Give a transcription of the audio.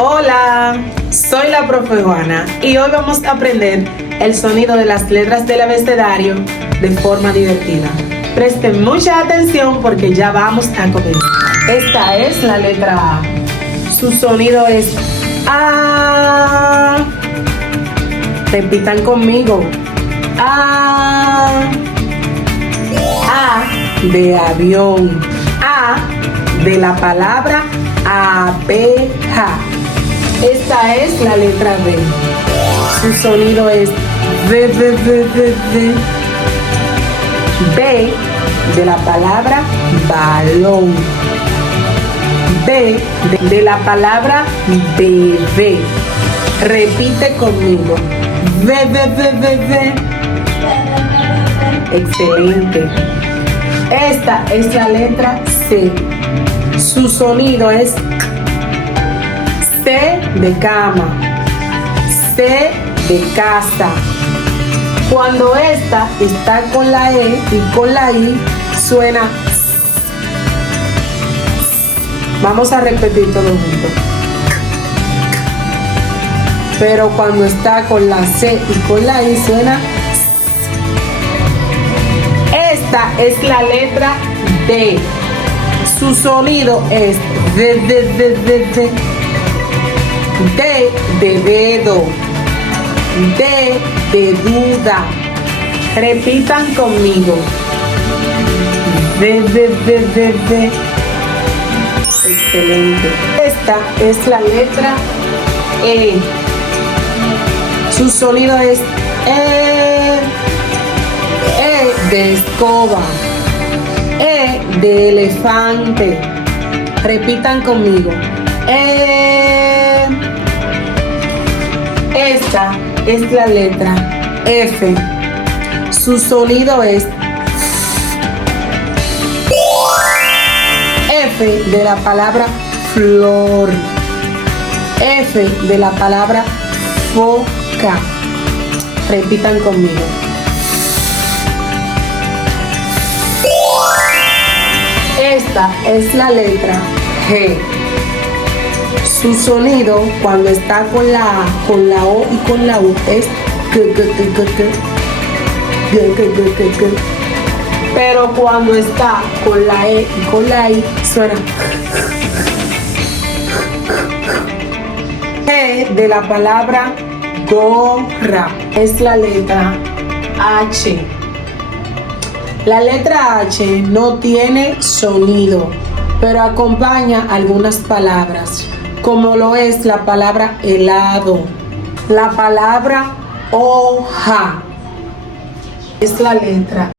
Hola, soy la profe Juana y hoy vamos a aprender el sonido de las letras del abecedario de forma divertida. Presten mucha atención porque ya vamos a comenzar. Esta es la letra A. Su sonido es A. Repitan conmigo. A. A de avión. A de la palabra abeja. Esta es la letra B. Su sonido es B, B, B, B, B. B de la palabra balón. B de la palabra bebé. Repite conmigo. B, B, B, B, B. Excelente. Esta es la letra C. Su sonido es C de cama, C de casa. Cuando esta está con la E y con la I, suena. Vamos a repetir todo junto. Pero cuando está con la C y con la I, suena. Esta es la letra D. Su sonido es D, D, D, D, D. D de dedo. D de duda. Repitan conmigo. D, D, D, D, D. Excelente. Esta es la letra E. Su sonido es E. E de escoba. E de elefante. Repitan conmigo. E. Esta es la letra F. Su sonido es F de la palabra flor. F de la palabra foca. Repitan conmigo. Esta es la letra G. Su sonido cuando está con la A, con la O y con la U es G, G, G, G, G. G, G, G, G, G. Pero cuando está con la E y con la I suena G de la palabra gorra. Es la letra H. La letra H no tiene sonido, pero acompaña algunas palabras, como lo es la palabra helado, la palabra hoja. Es la letra